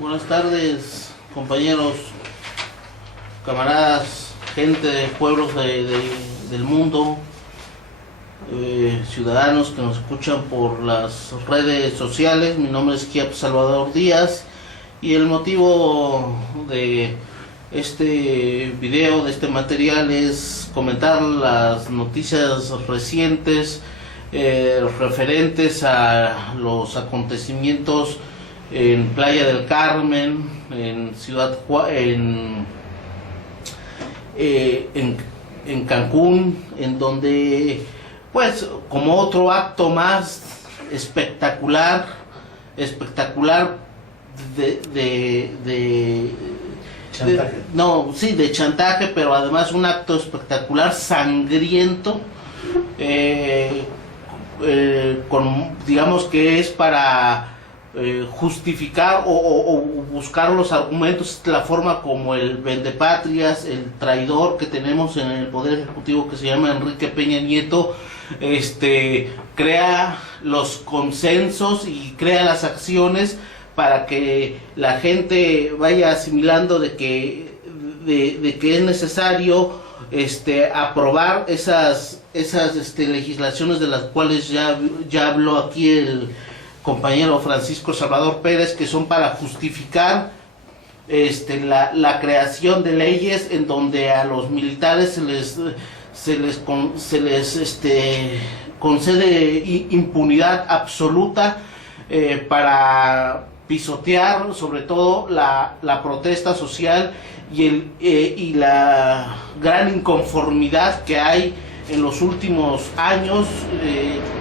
Buenas tardes, compañeros, camaradas, gente de pueblos del mundo, ciudadanos que nos escuchan por las redes sociales. Mi nombre es Kiap Salvador Díaz y el motivo de este video, de este material, es comentar las noticias recientes referentes a los acontecimientos en Playa del Carmen, en en Cancún, en donde, pues, como otro acto más espectacular de chantaje. De chantaje, pero además un acto espectacular, sangriento, digamos que es para justificar o buscar los argumentos, la forma como el vendepatrias, el traidor que tenemos en el Poder Ejecutivo, que se llama Enrique Peña Nieto, crea los consensos y crea las acciones para que la gente vaya asimilando de que es necesario aprobar esas legislaciones de las cuales ya habló aquí el compañero Francisco Salvador Pérez, que son para justificar la creación de leyes en donde a los militares se les concede impunidad absoluta para pisotear sobre todo la protesta social y la gran inconformidad que hay en los últimos años,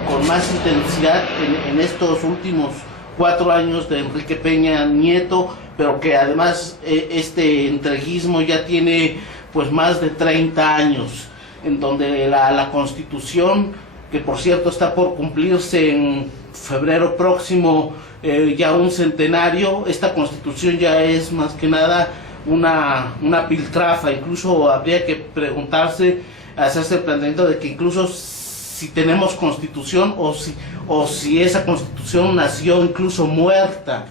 con más intensidad en estos últimos 4 años de Enrique Peña Nieto, pero que además este entreguismo ya tiene pues más de 30 años, en donde la Constitución, que por cierto está por cumplirse en febrero próximo, ya un centenario, esta Constitución ya es más que nada una piltrafa. Incluso habría que hacerse el planteamiento de que incluso si tenemos Constitución o si esa Constitución nació incluso muerta,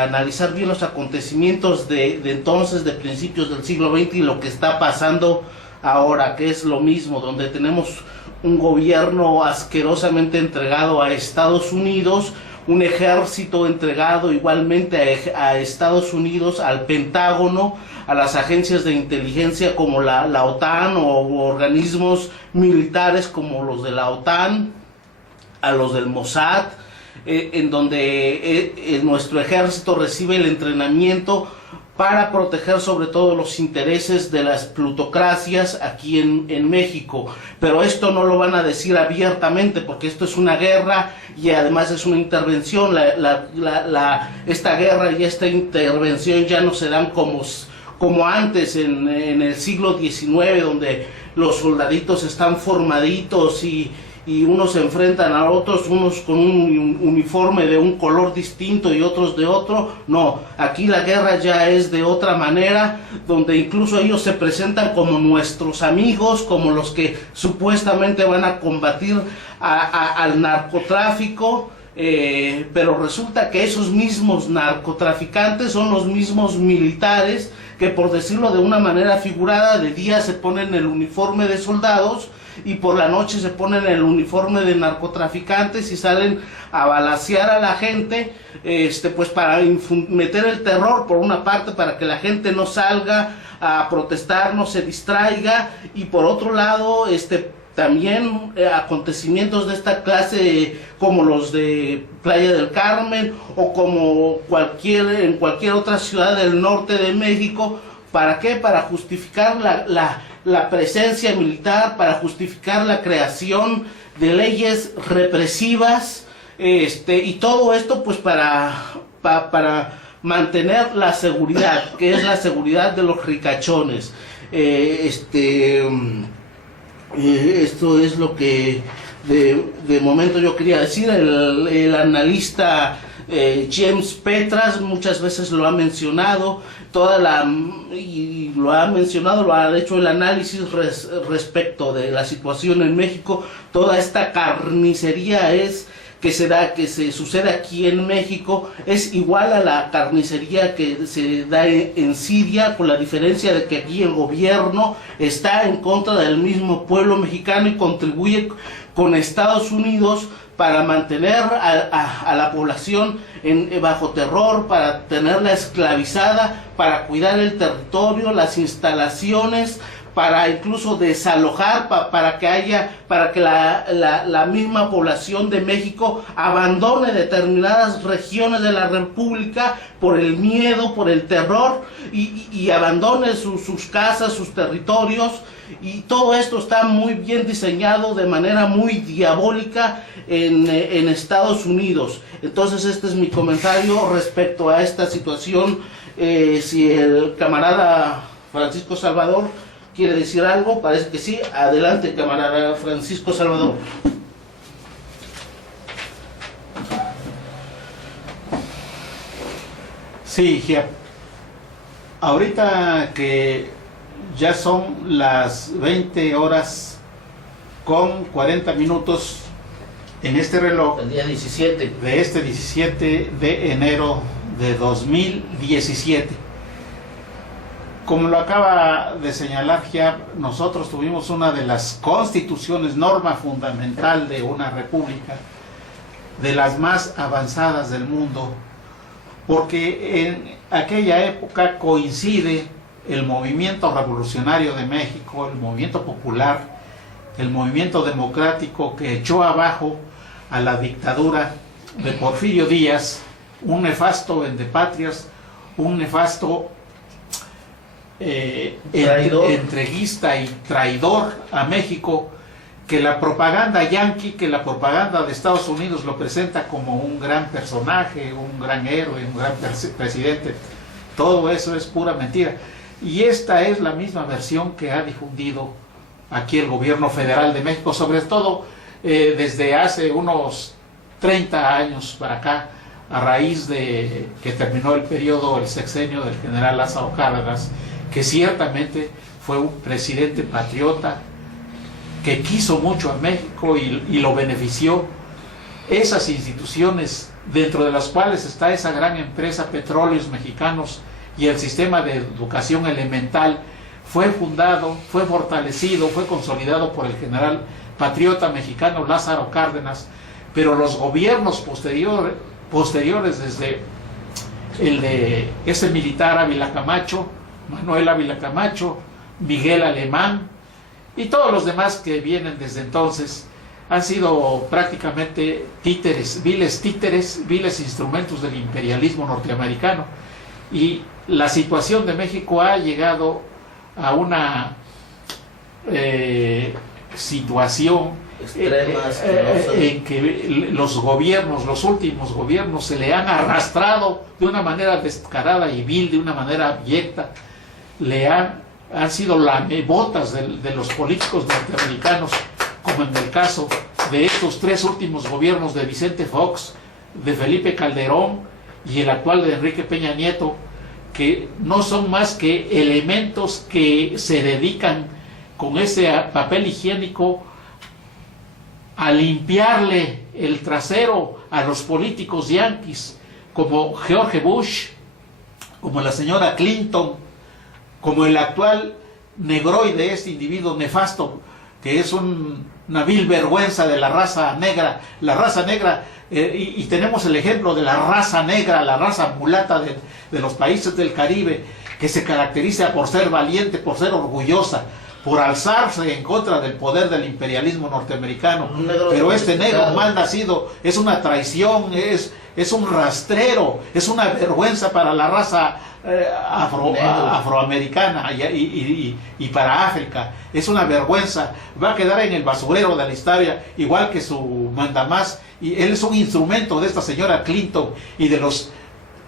analizar bien los acontecimientos de entonces, de principios del siglo XX, y lo que está pasando ahora, que es lo mismo, donde tenemos un gobierno asquerosamente entregado a Estados Unidos, un ejército entregado igualmente a Estados Unidos, al Pentágono, a las agencias de inteligencia como la OTAN, o organismos militares como los de la OTAN, a los del Mossad, en donde nuestro ejército recibe el entrenamiento para proteger sobre todo los intereses de las plutocracias aquí en México. Pero esto no lo van a decir abiertamente, porque esto es una guerra y además es una intervención. Esta guerra y esta intervención ya no se dan como antes en el siglo XIX, donde los soldaditos están formaditos y unos se enfrentan a otros, unos con un uniforme de un color distinto y otros de otro. No, aquí la guerra ya es de otra manera, donde incluso ellos se presentan como nuestros amigos, como los que supuestamente van a combatir al narcotráfico, pero resulta que esos mismos narcotraficantes son los mismos militares que, por decirlo de una manera figurada, de día se ponen el uniforme de soldados y por la noche se ponen el uniforme de narcotraficantes y salen a balacear a la gente, pues para meter el terror por una parte, para que la gente no salga a protestar, no se distraiga, y por otro lado también acontecimientos de esta clase como los de Playa del Carmen o como en cualquier otra ciudad del norte de México. ¿Para qué? Para justificar la presencia militar, para justificar la creación de leyes represivas, y todo esto pues para mantener la seguridad, que es la seguridad de los ricachones. Esto es lo que de momento yo quería decir. El analista James Petras muchas veces lo ha mencionado, lo ha hecho el análisis respecto de la situación en México. Toda esta carnicería es que se sucede aquí en México es igual a la carnicería que se da en Siria, con la diferencia de que aquí el gobierno está en contra del mismo pueblo mexicano y contribuye con Estados Unidos para mantener a la población bajo terror, para tenerla esclavizada, para cuidar el territorio, las instalaciones, para incluso desalojar, para que la misma población de México abandone determinadas regiones de la República por el miedo, por el terror, y abandone sus casas, sus territorios. Y todo esto está muy bien diseñado de manera muy diabólica en Estados Unidos. Entonces este es mi comentario respecto a esta situación. Si el camarada Francisco Salvador quiere decir algo, parece que sí. Adelante, camarada Francisco Salvador. Sí, Gia. Ahorita que ya son las 20 horas con 40 minutos en este reloj, El día 17. de este 17 de enero de 2017. Como lo acaba de señalar Gia, nosotros tuvimos una de las constituciones, norma fundamental de una república, de las más avanzadas del mundo, porque en aquella época coincide el movimiento revolucionario de México, el movimiento popular, el movimiento democrático que echó abajo a la dictadura de Porfirio Díaz, un nefasto vendepatrias, un nefasto entreguista y traidor a México, que la propaganda yanqui, que la propaganda de Estados Unidos lo presenta como un gran personaje, un gran héroe, un gran presidente. Todo eso es pura mentira. Y esta es la misma versión que ha difundido aquí el gobierno federal de México, sobre todo desde hace unos 30 años para acá, a raíz de que terminó el periodo, el sexenio del general Lázaro Cárdenas, que ciertamente fue un presidente patriota, que quiso mucho a México y lo benefició. Esas instituciones, dentro de las cuales está esa gran empresa Petróleos Mexicanos y el sistema de educación elemental, fue fundado, fue fortalecido, fue consolidado por el general patriota mexicano Lázaro Cárdenas, pero los gobiernos posteriores, desde el de ese militar Ávila Camacho, Manuel Ávila Camacho, Miguel Alemán y todos los demás que vienen desde entonces, han sido prácticamente viles instrumentos del imperialismo norteamericano. Y la situación de México ha llegado a una situación en que los gobiernos, los últimos gobiernos, se le han arrastrado de una manera descarada y vil, de una manera abyecta, han sido lamebotas de los políticos norteamericanos, como en el caso de estos 3 últimos gobiernos de Vicente Fox, de Felipe Calderón y el actual de Enrique Peña Nieto, que no son más que elementos que se dedican con ese papel higiénico a limpiarle el trasero a los políticos yanquis, como George Bush, como la señora Clinton, como el actual negroide, este individuo nefasto, que es una vil vergüenza de la raza negra. La raza negra, y tenemos el ejemplo de la raza negra, la raza mulata de los países del Caribe, que se caracteriza por ser valiente, por ser orgullosa, por alzarse en contra del poder del imperialismo norteamericano. Pero este negro mal nacido es una traición, es un rastrero, es una vergüenza para la raza afroamericana y para África. Es una vergüenza, va a quedar en el basurero de la historia, igual que su mandamás, y él es un instrumento de esta señora Clinton y de los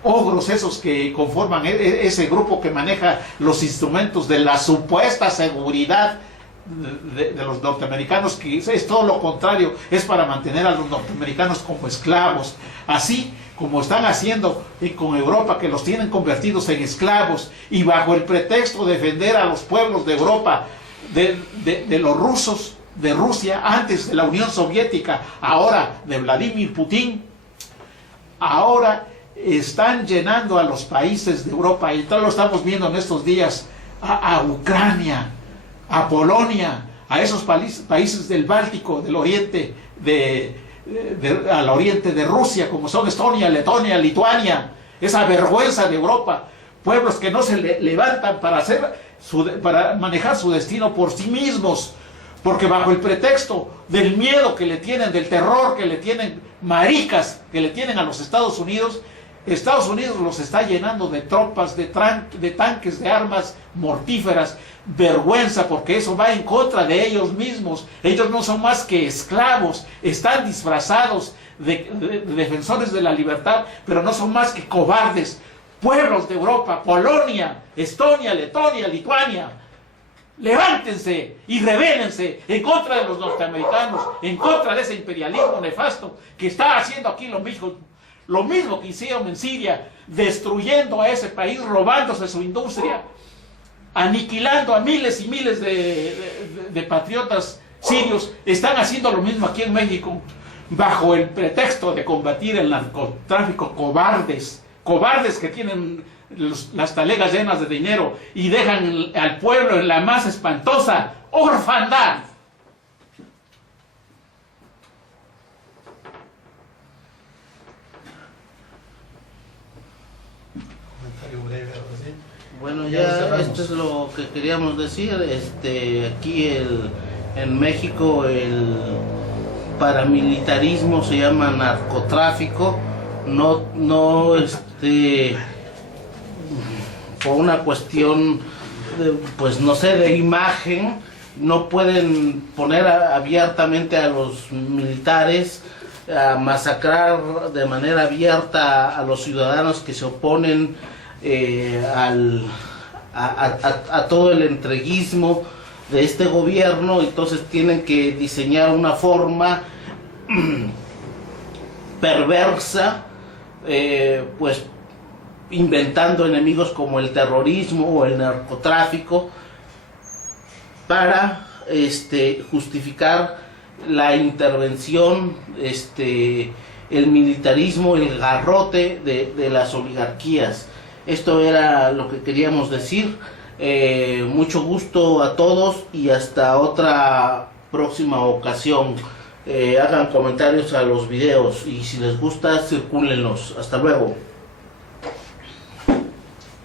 ogros esos que conforman ese grupo que maneja los instrumentos de la supuesta seguridad de los norteamericanos, que es todo lo contrario, es para mantener a los norteamericanos como esclavos, así como están haciendo con Europa, que los tienen convertidos en esclavos, y bajo el pretexto de defender a los pueblos de Europa de los rusos, de Rusia, antes de la Unión Soviética, ahora de Vladimir Putin, ahora están llenando a los países de Europa, y todo lo estamos viendo en estos días, a Ucrania, a Polonia, a esos países del Báltico, del oriente, al oriente de Rusia, como son Estonia, Letonia, Lituania, esa vergüenza de Europa, pueblos que no se levantan para manejar su destino por sí mismos, porque bajo el pretexto del miedo que le tienen, del terror que le tienen, maricas que le tienen a los Estados Unidos los está llenando de tropas, de tanques, de armas mortíferas. Vergüenza, porque eso va en contra de ellos mismos. Ellos no son más que esclavos, están disfrazados de defensores de la libertad, pero no son más que cobardes. Pueblos de Europa, Polonia, Estonia, Letonia, Lituania, levántense y rebélense en contra de los norteamericanos, en contra de ese imperialismo nefasto que está haciendo aquí lo mismo que hicieron en Siria, destruyendo a ese país, robándose su industria, aniquilando a miles y miles de patriotas sirios. Están haciendo lo mismo aquí en México, bajo el pretexto de combatir el narcotráfico. Cobardes que tienen las talegas llenas de dinero y dejan al pueblo en la más espantosa orfandad. Bueno, ya esto es lo que queríamos decir. Aquí en México el paramilitarismo se llama narcotráfico, no por una cuestión pues no sé, de imagen. No pueden poner abiertamente a los militares a masacrar de manera abierta a los ciudadanos que se oponen a todo el entreguismo de este gobierno. Entonces tienen que diseñar una forma perversa, pues inventando enemigos como el terrorismo o el narcotráfico para justificar la intervención, el militarismo, el garrote de las oligarquías. Esto era lo que queríamos decir. Mucho gusto a todos y hasta otra próxima ocasión. Hagan comentarios a los videos y si les gusta, circúlenlos. Hasta luego.